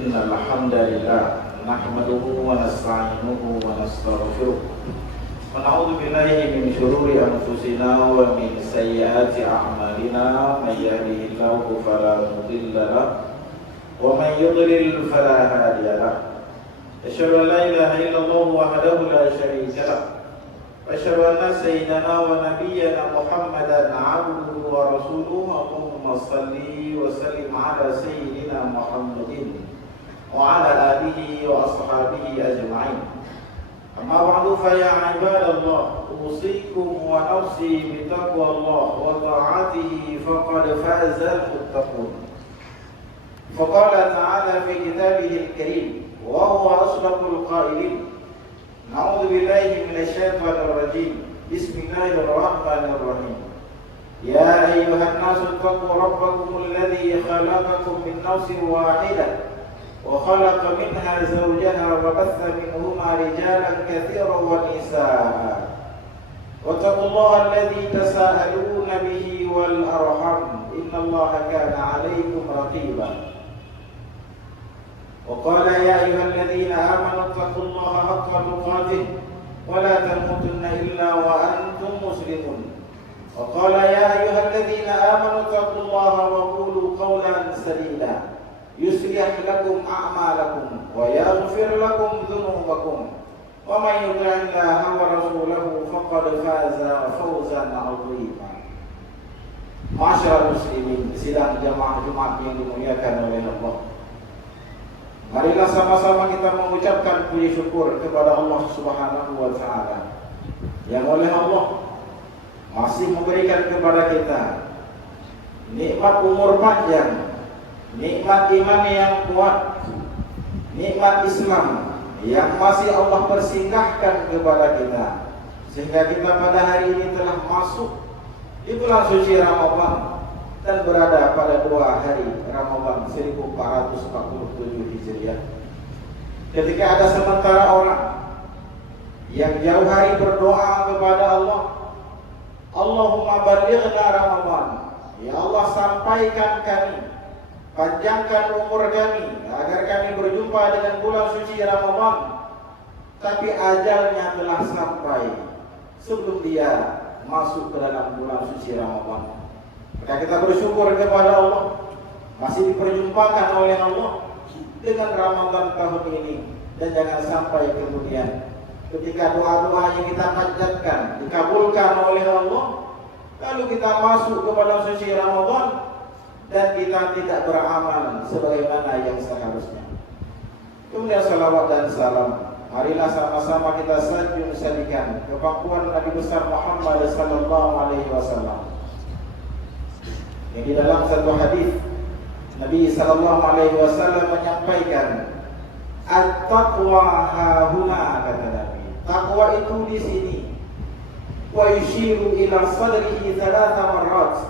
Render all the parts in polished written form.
إن الحمد لله نحمده ونستعينه ونستغفره ونعوذ بالله من شرور أنفسنا ومن سيئات أعمالنا من يهده الله فلا مضل له ومن يضلل فلا هادي له أشهد أن لا إله إلا الله وحده لا شريك له وأشهد أن سيدنا ونبينا محمدا عبده ورسوله اللهم صل وسلم على سيدنا محمد وعلى آله وأصحابه أجمعين. أما بعد فيا عباد الله أوصيكم ونفسي بتقوى الله وطاعته فقد فاز المتقون. فقال تعالى في كتابه الكريم وهو أصدق القائلين: أعوذ بالله من الشيطان الرجيم بسم الله الرحمن الرحيم يا أيها الناس اتقوا ربكم الذي خلقكم من نفس واحدة وخلق منها زوجها وبث منهما رجالا كثيرا ونساء واتقوا الله الذي تساءلون به والأرحم إن الله كان عليكم رقيبا. وقال يا أيها الذين آمنوا اتقوا الله حق تقاته ولا تموتن إلا وأنتم مسلمون. وقال يا أيها الذين آمنوا اتقوا الله وقولوا قولا سديدا يصلح لكم أعمالكم ويغفر لكم ذنوبكم ومن يطع الله ورسوله فقد فاز فوزا عظيما. Masyaallah muslimin, sidang jamaah Jumat yang dimuliakan oleh Allah. Marilah sama-sama kita mengucapkan puji syukur kepada Allah Subhanahu wa taala yang oleh Allah masih memberikan kepada kita nikmat umur panjang, nikmat iman yang kuat, nikmat Islam yang masih Allah persinggahkan kepada kita, sehingga kita pada hari ini telah masuk di bulan suci Ramadan dan berada pada 2 hari Ramadan 1447 Hijriah. Ketika ada sementara orang yang jauh hari berdoa kepada Allah, Allahumma balighna Ramadan, ya Allah sampaikan kami, panjangkan umur kami agar kami berjumpa dengan bulan suci Ramadan. Tapi ajalnya telah sampai sebelum dia masuk ke dalam bulan suci Ramadan. Maka kita bersyukur kepada Allah masih diperjumpakan oleh Allah dengan Ramadan tahun ini, dan jangan sampai kemudian ketika doa-doa yang kita panjatkan dikabulkan oleh Allah, lalu kita masuk ke bulan suci Ramadan dan kita tidak beramal sebagaimana yang seharusnya. Kemudian salawat dan salam, marilah sama-sama kita sanjung sadikan kepangkuan Nabi besar Muhammad sallallahu alaihi wasallam. Yang di dalam satu hadis Nabi sallallahu alaihi wasallam menyampaikan, at-taqwa hahuna, kata Nabi, takwa itu di sini. Wa yushiru ila sadrihi 3 marrat.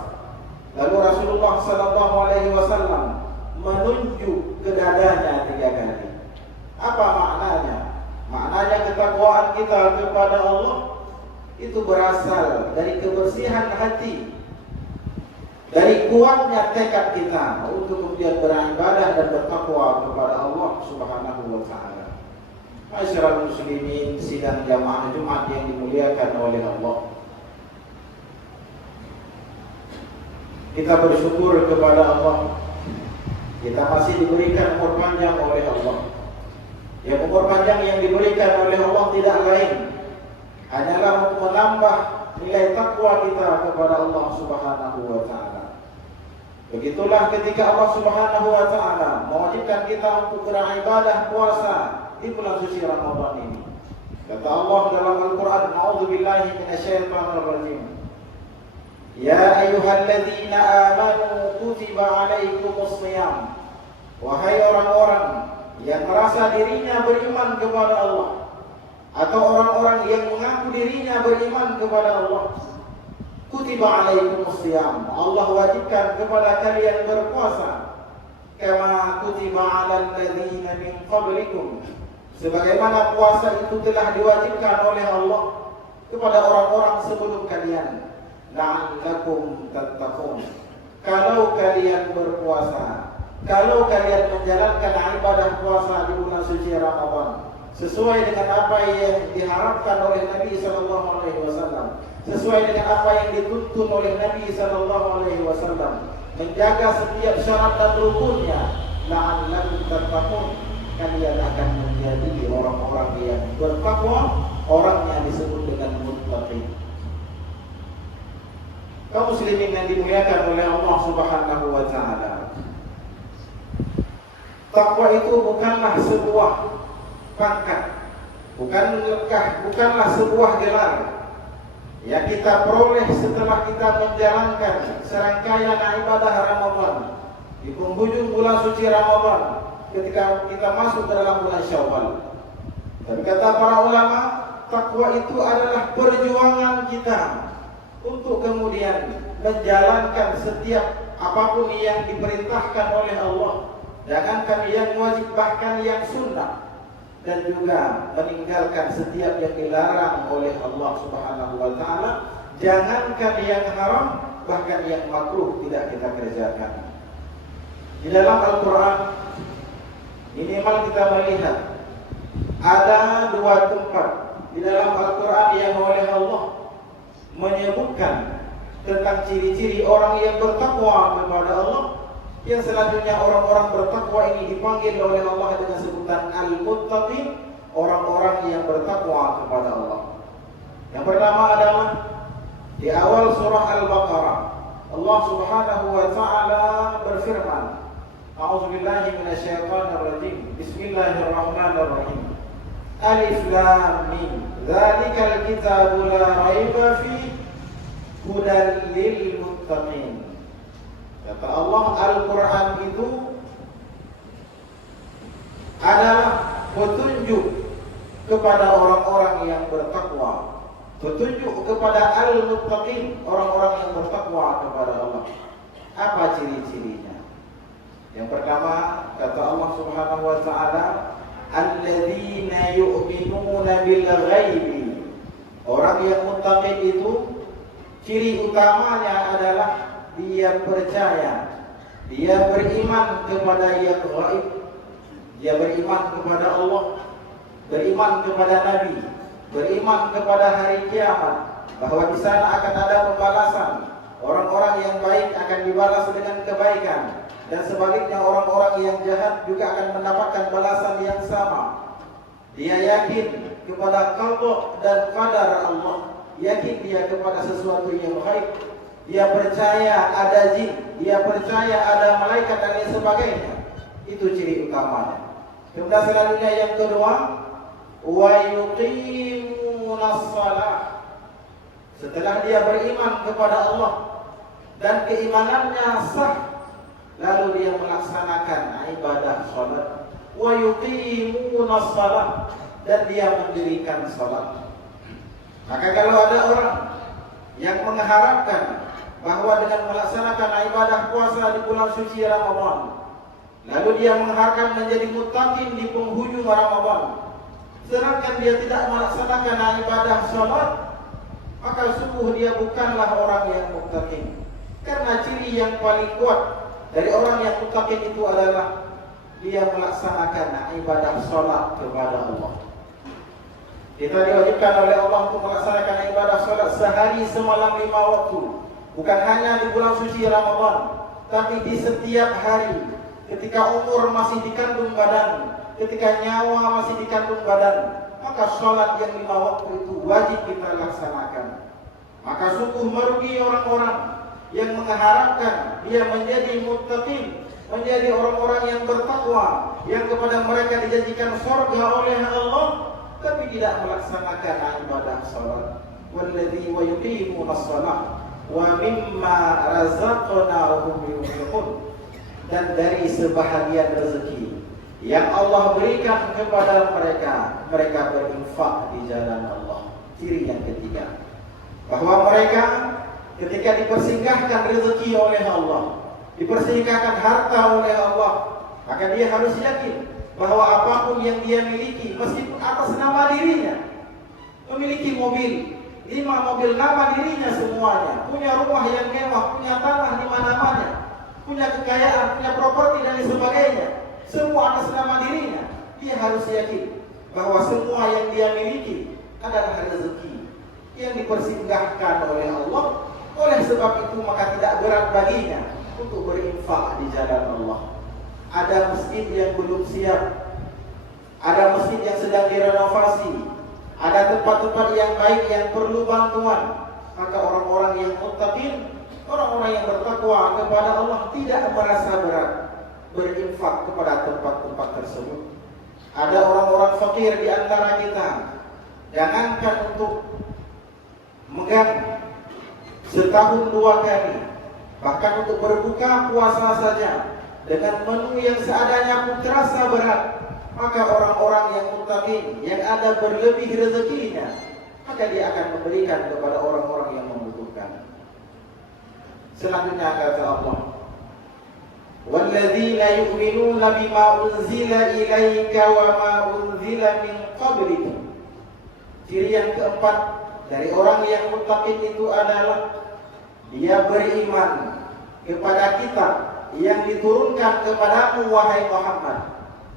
Lalu Rasulullah sallallahu alaihi wasallam menunjuk ke dadanya 3 kali. Apa maknanya? Maknanya ketakwaan kita kepada Allah itu berasal dari kebersihan hati, dari kuatnya tekad kita untuk kemudian beribadah dan bertakwa kepada Allah Subhanahu wa taala. Masyarakat muslimin, sidang jamaah Jumat yang dimuliakan oleh Allah, kita bersyukur kepada Allah, kita masih diberikan umur panjang oleh Allah. Yang umur panjang yang diberikan oleh Allah tidak lain hanyalah untuk menambah nilai takwa kita kepada Allah Subhanahu wa taala. Begitulah ketika Allah Subhanahu wa taala mewajibkan kita untuk beribadah puasa di bulan suci Ramadan ini. Kata Allah dalam Al-Qur'an, a'udzubillahi minasyaitonir rajim. Ya ayyuhalladzina amanu kutiba 'alaikumus shiyam. Wahai orang-orang yang merasa dirinya beriman kepada Allah, atau orang-orang yang mengaku dirinya beriman kepada Allah, kutiba 'alaikumus shiyam, Allah wajibkan kepada kalian berpuasa, kama kutiba 'alal ladzina min qablikum, sebagaimana puasa itu telah diwajibkan oleh Allah kepada orang-orang sebelum kalian, la'allakum tattaqun, kalau kalian berpuasa kalau kalian menjalankan ibadah puasa di bulan suci Ramadan sesuai dengan apa yang diharapkan oleh Nabi sallallahu alaihi wasallam, sesuai dengan apa yang dituntun oleh Nabi sallallahu alaihi wasallam, menjaga setiap syarat dan rukunnya, la'allakum tattaqun, kalian akan menjadi orang-orang yang bertakwa, orang yang disebut dengan muttaqin. Kaum muslimin yang dimuliakan oleh Allah Subhanahu wa taala, takwa itu bukanlah sebuah pangkat, bukanlah sebuah gelar yang kita peroleh setelah kita menjalankan serangkaian ibadah Ramadan di penghujung bulan suci Ramadan ketika kita masuk dalam bulan Syawal. Dan kata para ulama, takwa itu adalah perjuangan kita untuk kemudian menjalankan setiap apapun yang diperintahkan oleh Allah, jangankan yang wajib bahkan yang sunnah, dan juga meninggalkan setiap yang dilarang oleh Allah Subhanahu wa taala, jangankan yang haram bahkan yang makruh tidak kita kerjakan. Di dalam Al-Qur'an minimal kita melihat ada 2 tempat di dalam Al-Qur'an yang oleh Allah menyebutkan tentang ciri-ciri orang yang bertakwa kepada Allah. Yang selanjutnya orang-orang bertakwa ini dipanggil oleh Allah dengan sebutan al-muttaqin, orang-orang yang bertakwa kepada Allah. Yang pertama adalah di awal surah Al-Baqarah, Allah Subhanahu wa taala berfirman, A'udzubillahi minasyaitonir rajim. Bismillahirrahmanirrahim. Alif Lam Mim. Dzalikal kitabu la raiba fi hudan lil muttaqin. Kata Allah, Al-Quran itu adalah petunjuk kepada orang-orang yang bertakwa, petunjuk kepada al-muttaqin, orang-orang yang bertakwa kepada Allah. Apa ciri-cirinya? Yang pertama, kata Allah Subhanahu wa taala, alladzina yu'minuna bil ghaibi. Orang yang muttaqin itu ciri utamanya adalah dia percaya, dia beriman kepada yang gaib, dia beriman kepada Allah, beriman kepada Nabi, beriman kepada hari kiamat, bahwa di sana akan ada pembalasan. Orang-orang yang baik akan dibalas dengan kebaikan, dan sebaliknya orang-orang yang jahat juga akan mendapatkan balasan yang sama. Dia yakin kepada qada dan qadar Allah, yakin dia kepada sesuatu yang gaib. Dia percaya ada jin, dia percaya ada malaikat dan lain sebagainya. Itu ciri utamanya. Kemudian selanjutnya yang kedua, wa yuqimunas shalah. Setelah dia beriman kepada Allah dan keimanannya sah, lalu dia melaksanakan ibadah salat. Wa yuqimunas shalah, dan dia mendirikan salat. Maka kalau ada orang yang mengharapkan bahwa dengan melaksanakan ibadah puasa di bulan suci Ramadan, lalu dia mengharapkan menjadi muttaqin di penghujung Ramadan, sedangkan dia tidak melaksanakan ibadah salat, maka sungguh dia bukanlah orang yang muttaqin. Karena ciri yang paling kuat dari orang yang muttaqin itu adalah dia melaksanakan ibadah salat kepada Allah. Kita diwajibkan oleh Allah untuk melaksanakan ibadah salat sehari semalam 5 waktu. Bukan hanya di bulan suci Ramadan, tapi di setiap hari. Ketika umur masih dikandung badan, ketika nyawa masih dikandung badan, maka sholat yang 5 waktu itu wajib kita laksanakan. Maka sungguh merugi orang-orang yang mengharapkan dia menjadi muttaqin, menjadi orang-orang yang bertakwa, yang kepada mereka dijanjikan surga oleh Allah, tapi tidak melaksanakan ibadah salat. Walladzi wa yuqimunas shalah wa mimma razaqnahum yunfiqun. Dan dari sebahagian rezeki yang Allah berikan kepada mereka, mereka berinfak di jalan Allah. Ciri yang ketiga, bahwa mereka ketika dipersinggahkan rezeki oleh Allah, dipersinggahkan harta oleh Allah, maka dia harus yakin bahwa apapun yang dia miliki, meskipun atas nama dirinya, memiliki mobil, 5 mobil nama dirinya semuanya, punya rumah yang mewah, punya tanah di mana-mana, punya kekayaan, punya properti dan sebagainya, semua atas nama dirinya, dia harus yakin bahwa semua yang dia miliki adalah rezeki yang dipersinggahkan oleh Allah. Oleh sebab itu maka tidak berat baginya untuk berinfak di jalan Allah. Ada masjid yang belum siap, ada masjid yang sedang direnovasi, ada tempat-tempat yang baik yang perlu bantuan, maka orang-orang yang muttaqin, orang-orang yang bertakwa kepada Allah tidak merasa berat berinfak kepada tempat-tempat tersebut. Ada orang-orang fakir di antara kita, jangankan untuk megang setahun 2 kali, bahkan untuk berbuka puasa saja dengan menu yang seadanya pun terasa berat, maka orang-orang yang muttaqin, yang ada berlebih rezekinya, maka dia akan memberikan kepada orang-orang yang membutuhkan. Selanjutnya kata Allah, وَالَّذِينَ يُؤْمِنُونَ بِمَا أُنْزِلَ إِلَيْكَ وَمَا أُنْزِلَ مِنْ قَبْلِكَ. Ciri yang keempat dari orang yang muttaqin itu adalah dia beriman kepada kitab yang diturunkan kepadamu wahai Muhammad.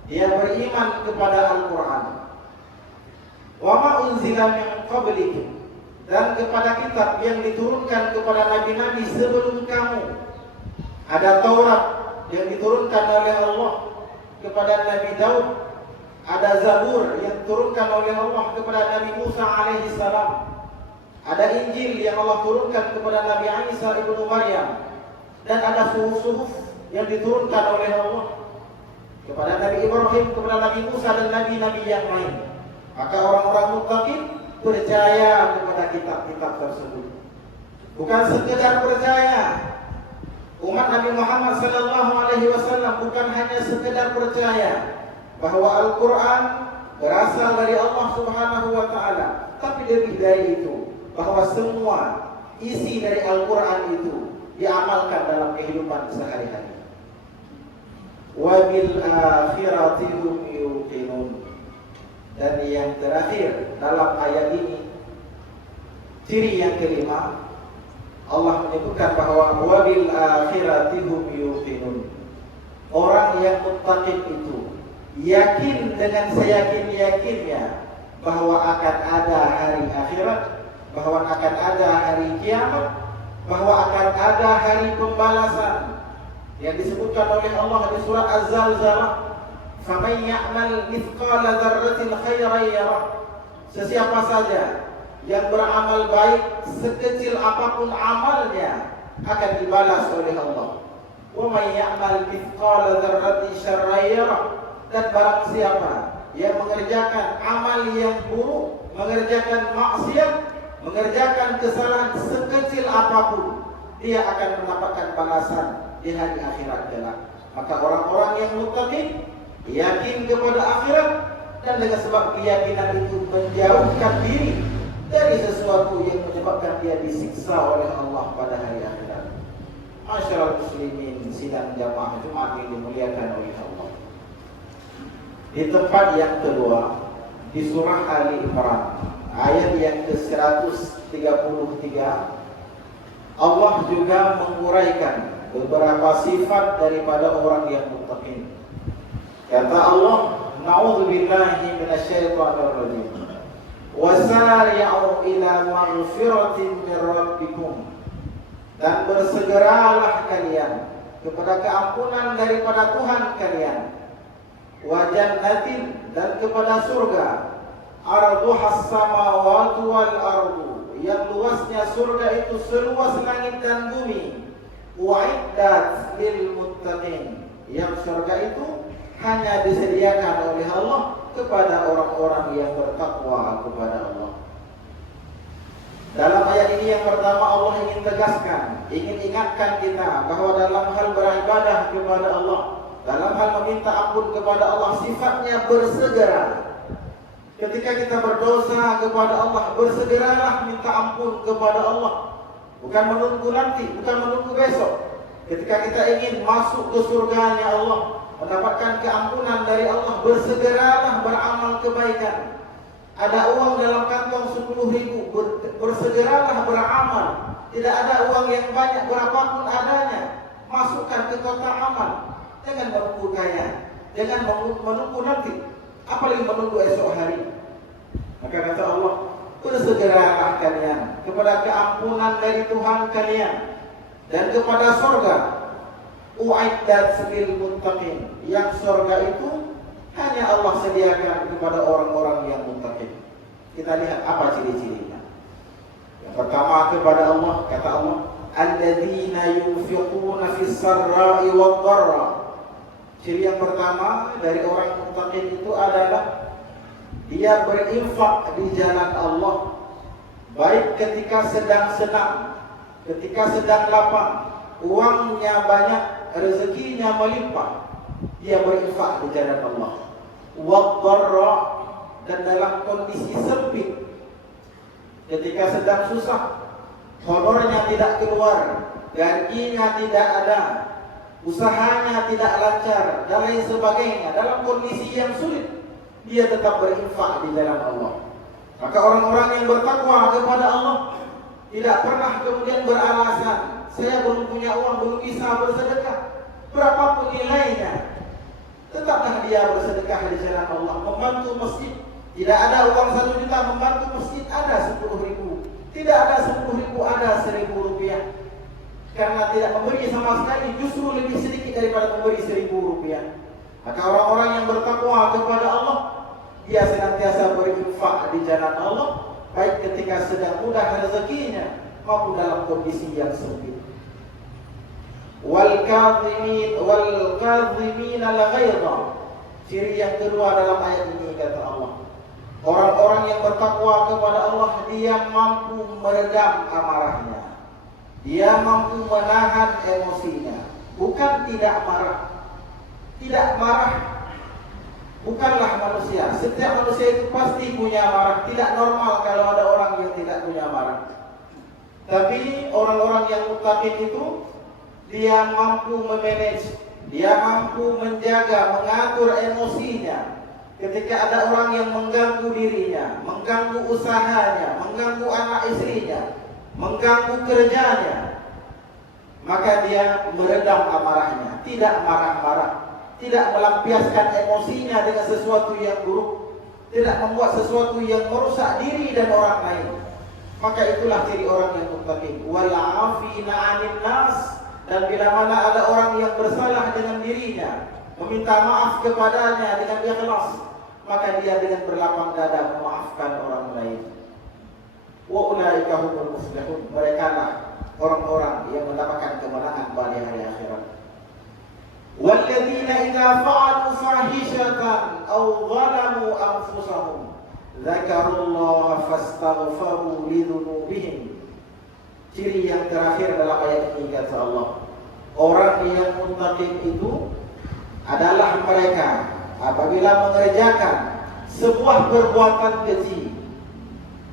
Dia beriman kepada Al-Quran. Wa ma unzila min qablik, dan kepada kitab yang diturunkan kepada nabi-nabi sebelum kamu. Ada Taurat yang diturunkan oleh Allah kepada Nabi Daud. Ada Zabur yang diturunkan oleh Allah kepada Nabi Musa alaihi salam. Ada Injil yang Allah turunkan kepada Nabi Isa ibnu Maryam. Dan ada suhuf yang diturunkan oleh Allah kepada Nabi Ibrahim, kepada Nabi Musa dan nabi-nabi yang lain. Maka orang-orang muttaqin percaya kepada kitab-kitab tersebut. Bukan sekedar percaya. Umat Nabi Muhammad SAW bukan hanya sekedar percaya bahwa Al-Quran berasal dari Allah Subhanahu wa Ta'ala, tapi lebih dari itu, bahwa semua isi dari Al-Quran itu diamalkan dalam kehidupan sehari-hari. Wa bil akhirati hum yuqinun. Dan yang terakhir dalam ayat ini, ciri yang kelima, Allah menyebutkan bahwa wa bil akhirati hum yuqinun. Orang yang muttaqin itu yakin dengan seyakin-yakinnya bahwa akan ada hari akhirat, bahwa akan ada hari kiamat, bahwa akan ada hari pembalasan yang disebutkan oleh Allah di surat Az-Zalzalah, "Faman ya'mal mithqala dzarratin khairan yarah." Sesiapa saja yang beramal baik sekecil apapun amalnya akan dibalas oleh Allah. "Wa may ya'mal mithqala dzarratin syarran yarah." Dan barang siapa yang mengerjakan amal yang buruk, mengerjakan maksiat, mengerjakan kesalahan sekecil apapun, dia akan mendapatkan balasan di hari akhirat kelak. Maka orang-orang yang muttaqin yakin kepada akhirat, dan dengan sebab keyakinan itu menjauhkan diri dari sesuatu yang menyebabkan dia disiksa oleh Allah pada hari akhirat. Masyarakat muslimin sidang jamaah Jumat yang dimuliakan oleh Allah. Di tempat yang kedua, di surah Ali Imran ayat yang ke-133, Allah juga menguraikan beberapa sifat daripada orang yang muttaqin. Kata Allah, "Na'udzubillahi minasyaitonir rajim. Wasari'u ila maghfiratin min rabbikum." Dan bersegeralah kalian kepada keampunan daripada Tuhan kalian. Wa jannatin, dan kepada surga. Arduhas samawati wal ardu, yang luasnya surga itu seluas langit dan bumi. U'iddat lil muttaqin, yang surga itu hanya disediakan oleh Allah kepada orang-orang yang bertakwa kepada Allah. Dalam ayat ini yang pertama Allah ingin tegaskan, ingin ingatkan kita bahwa dalam hal beribadah kepada Allah, dalam hal meminta ampun kepada Allah, sifatnya bersegera. Ketika kita berdosa kepada Allah, bersegeralah minta ampun kepada Allah. Bukan menunggu nanti, bukan menunggu besok. Ketika kita ingin masuk ke surganya Allah, mendapatkan keampunan dari Allah, bersegeralah beramal kebaikan. Ada uang dalam kantong 10.000, bersegeralah beramal. Tidak ada uang yang banyak berapapun adanya, masukkan ke kotak amal. Jangan menunggu kaya, jangan menunggu nanti, apalagi menunggu esok hari. Maka kata Allah, bersegeralah kalian kepada keampunan dari Tuhan kalian dan kepada surga. U'iddat lil muttaqin, yang surga itu hanya Allah sediakan kepada orang-orang yang muttaqin. Kita lihat apa ciri-cirinya. Yang pertama, kepada Allah, kata Allah, alladzina yunfiquna fis sarra'i wad dharra. Ciri yang pertama dari orang muttaqin itu adalah dia berinfak di jalan Allah, baik ketika sedang senang, ketika sedang lapang, uangnya banyak, rezekinya melimpah, dia berinfak di jalan Allah. Wad-dharra, dan dalam kondisi sempit, ketika sedang susah, honornya tidak keluar, gajinya tidak ada, usahanya tidak lancar, dan lain sebagainya, dalam kondisi yang sulit, dia tetap berinfak di jalan Allah. Maka orang-orang yang bertakwa kepada Allah tidak pernah kemudian beralasan, saya belum punya uang, belum bisa bersedekah. Berapapun nilainya, tetaplah dia bersedekah di jalan Allah, membantu masjid. Tidak ada uang 1 juta, membantu masjid ada 10.000. Tidak ada 10.000, ada 1.000 rupiah. Karena tidak memberi sama sekali, justru lebih sedikit daripada memberi 1.000 rupiah. Maka orang-orang yang bertakwa kepada Allah, dia senantiasa berinfak di jalan Allah, baik ketika sedang mudah rezekinya maupun dalam kondisi yang sempit. Wal kadhimin al-ghaidha. Ciri yang kedua dalam ayat ini, kata Allah, orang-orang yang bertakwa kepada Allah, dia mampu meredam amarahnya, dia mampu menahan emosinya. Bukan tidak marah. Tidak marah bukanlah manusia. Setiap manusia itu pasti punya marah. Tidak normal kalau ada orang yang tidak punya marah. Tapi orang-orang yang muttaqin itu, dia mampu memanage, dia mampu menjaga, mengatur emosinya. Ketika ada orang yang mengganggu dirinya, mengganggu usahanya, mengganggu anak istrinya, mengganggu kerjanya, maka dia meredam amarahnya, tidak marah-marah, tidak melampiaskan emosinya dengan sesuatu yang buruk, tidak membuat sesuatu yang merusak diri dan orang lain. Maka itulah ciri orang yang muttaqin. Wal 'afina 'anil nas, dan bila mana ada orang yang bersalah dengan dirinya, meminta maaf kepadanya dengan ikhlas, maka dia dengan berlapang dada memaafkan orang lain. Wa ulaika humul muflihun, mereka lah orang-orang yang mendapatkan kemenangan pada hari akhirat. Walladzina idza fa'alu fahishatan aw zalamu anfusahum dzakarullaha fastaghfaru lidzunubihim. Ciri yang terakhir dalam ayat ini, kata Allah, orang yang muttaqin itu adalah mereka apabila mengerjakan sebuah perbuatan keji,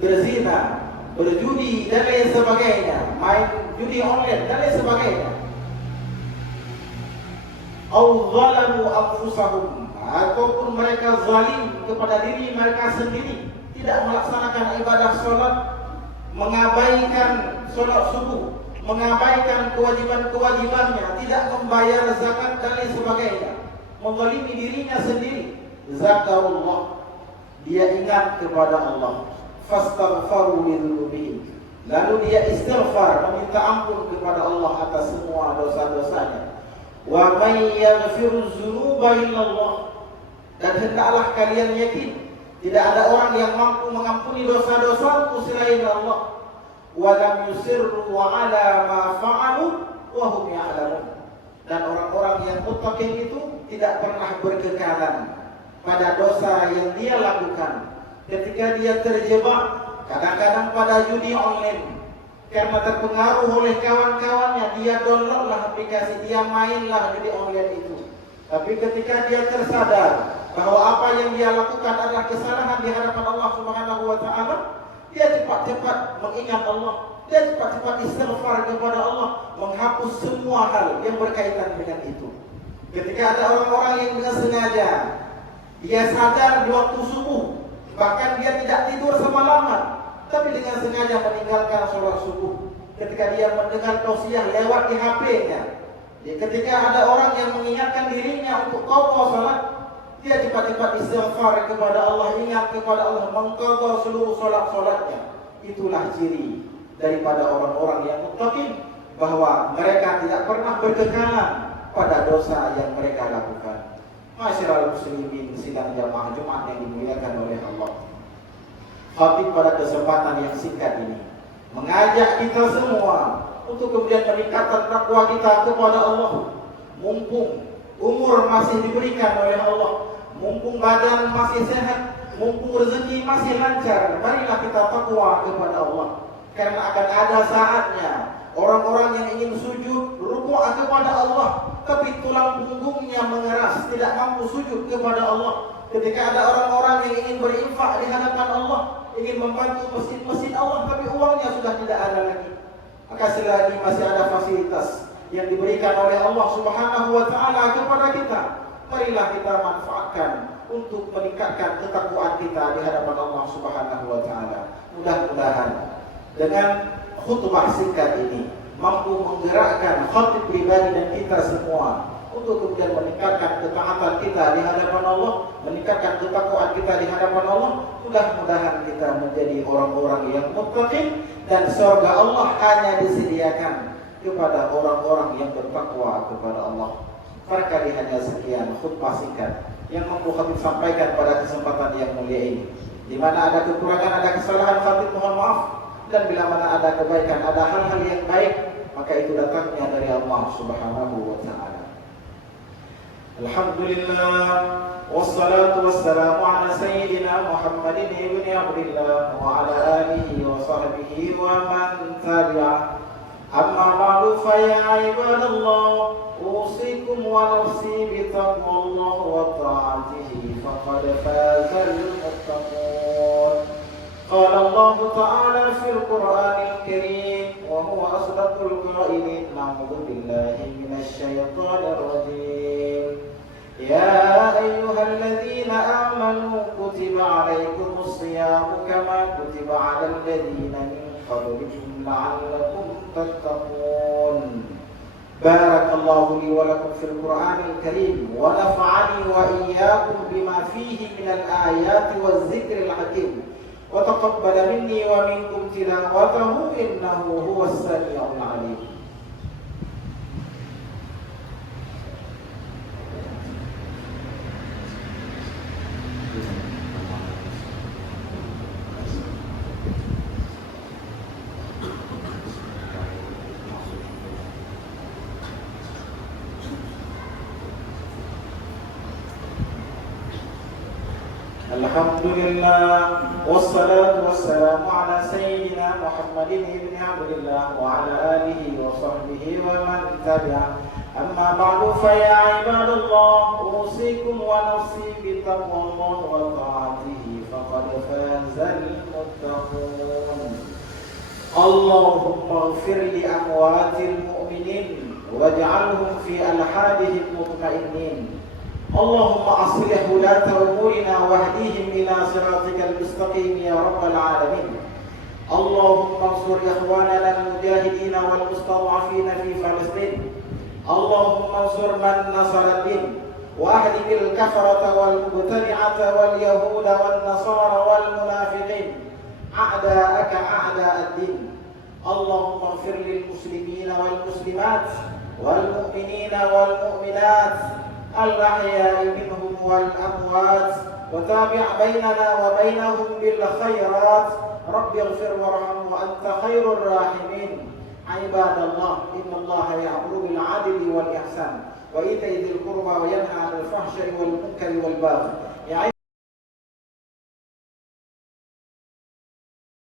berzina, berjudi dan lain sebagainya, main judi online dan lain sebagainya, au zalamu anfusahum, ataupun mereka zalim kepada diri mereka sendiri, tidak melaksanakan ibadah sholat, mengabaikan sholat subuh, mengabaikan kewajiban-kewajibannya, tidak membayar zakat dan lain sebagainya, menzalimi dirinya sendiri. Zakarullah, dia ingat kepada Allah, fastaghfaru lidzunubihim, lalu dia istighfar, meminta ampun kepada Allah atas semua dosa-dosanya. Wa may yaghfiru dzunuba illallah, dan hendaklah kalian yakin tidak ada orang yang mampu mengampuni dosa-dosamu selain Allah. Wa lam yusirru ala ma fa'alu wa hum ya'lamun, dan orang-orang yang muttaqin itu tidak pernah berkekalan pada dosa yang dia lakukan. Ketika dia terjebak kadang-kadang pada judi online, karena terpengaruh oleh kawan-kawannya, dia downloadlah aplikasi, dia mainlah judi online itu. Tapi ketika dia tersadar bahwa apa yang dia lakukan adalah kesalahan di hadapan Allah Subhanahu wa taala, dia cepat-cepat mengingat Allah, dia cepat-cepat istighfar kepada Allah, menghapus semua hal yang berkaitan dengan itu. Ketika ada orang-orang yang dengan sengaja, dia sadar di waktu subuh, bahkan dia tidak tidur semalaman, tapi dengan sengaja meninggalkan sholat subuh. Ketika dia mendengar tausiah lewat di HP-nya, Jadi ketika ada orang yang mengingatkan dirinya untuk qadha salat, dia cepat-cepat istighfar kepada Allah, ingat kepada Allah, mengqadha seluruh salat-salatnya. Itulah ciri daripada orang-orang yang muttaqin, bahwa mereka tidak pernah berkekalan pada dosa yang mereka lakukan. Ma'asyiral muslimin sidang jamaah Jumat yang dimuliakan oleh Allah. Khatib pada kesempatan yang singkat ini mengajak kita semua untuk kemudian meningkatkan takwa kita kepada Allah. Mumpung umur masih diberikan oleh Allah, mumpung badan masih sehat, mumpung rezeki masih lancar, marilah kita takwa kepada Allah. Karena akan ada saatnya orang-orang yang ingin sujud rukuk kepada Allah, tapi tulang punggungnya mengeras, tidak mampu sujud kepada Allah. Ketika ada orang-orang yang ingin berinfak di hadapan Allah, ingin membantu mesin-mesin Allah, tapi uangnya sudah tidak ada lagi. Maka selagi masih ada fasilitas yang diberikan oleh Allah Subhanahu wa Ta'ala kepada kita, marilah kita manfaatkan untuk meningkatkan ketakwaan kita di hadapan Allah Subhanahu wa Ta'ala. Mudah-mudahan dengan khutbah singkat ini mampu menggerakkan khatib pribadi dan kita semua untuk kemudian meningkatkan ketaatan kita di hadapan Allah, meningkatkan ketakwaan kita di hadapan Allah. Mudah-mudahan kita menjadi orang-orang yang muttaqin, dan surga Allah hanya disediakan kepada orang-orang yang bertakwa kepada Allah. Barangkali hanya sekian khutbah singkat yang mampu khatib sampaikan pada kesempatan yang mulia ini. Di mana ada kekurangan, ada kesalahan, khatib mohon maaf. Dan bila mana ada kebaikan, ada hal-hal yang baik, maka itu datangnya dari Allah Subhanahu wa Ta'ala. Alhamdulillah, wassalatu wassalamu ala sayyidina Muhammadin ibn Abdillah wa ala alihi wa sahbihi wa man tabi'ah. Amma ba'du fa ya ibadallah, usikum wa nafsi bi taqwallah wa ta'atihi faqad fazal muttaqun. قال الله تعالى في القرآن الكريم وهو أصدق القائلين: نعوذ بالله من الشيطان الرجيم. يا أيها الذين آمنوا كتب عليكم الصيام كما كتب على الذين من قبلكم لعلكم تتقون. بارك الله لي ولكم في القرآن الكريم ونفعني وإياكم بما فيه من الآيات والذكر الحكيم، وتقبل مني ومنكم تلاوته إنه هو السميع العليم. Alhamdulillah, wassalatu wassalamu ala sayyidina Muhammadin ibn Abdillah wa ala alihi wa sahbihi wa man tabi'ah. Amma ba'du fa ya ibadallah, usikum wa nafsi bi taqwallah wa ta'atihi faqad fazal muttaqun. Allahumma ighfir li amwatil mu'minin waj'alhum fi alhadihim mutma'innin. اللهم أصلح ولاة أمورنا واهديهم إلى صراطك المستقيم يا رب العالمين. اللهم انصر إخواننا المجاهدين والمستضعفين في فلسطين. اللهم انصر من نصر الدين، وأهلك الكفرة والمبتدعة واليهود والنصارى والمنافقين أعداءك أعداء الدين. اللهم اغفر للمسلمين والمسلمات والمؤمنين والمؤمنات الأحياء منهم والأموات، وتابع بيننا وبينهم بالخيرات. رب اغفر وارحم وأنت خير الراحمين. عباد الله، إن الله يأمر بالعدل والإحسان وإيتاء ذي القربى وينهى عن الفحشاء والمنكر والبغي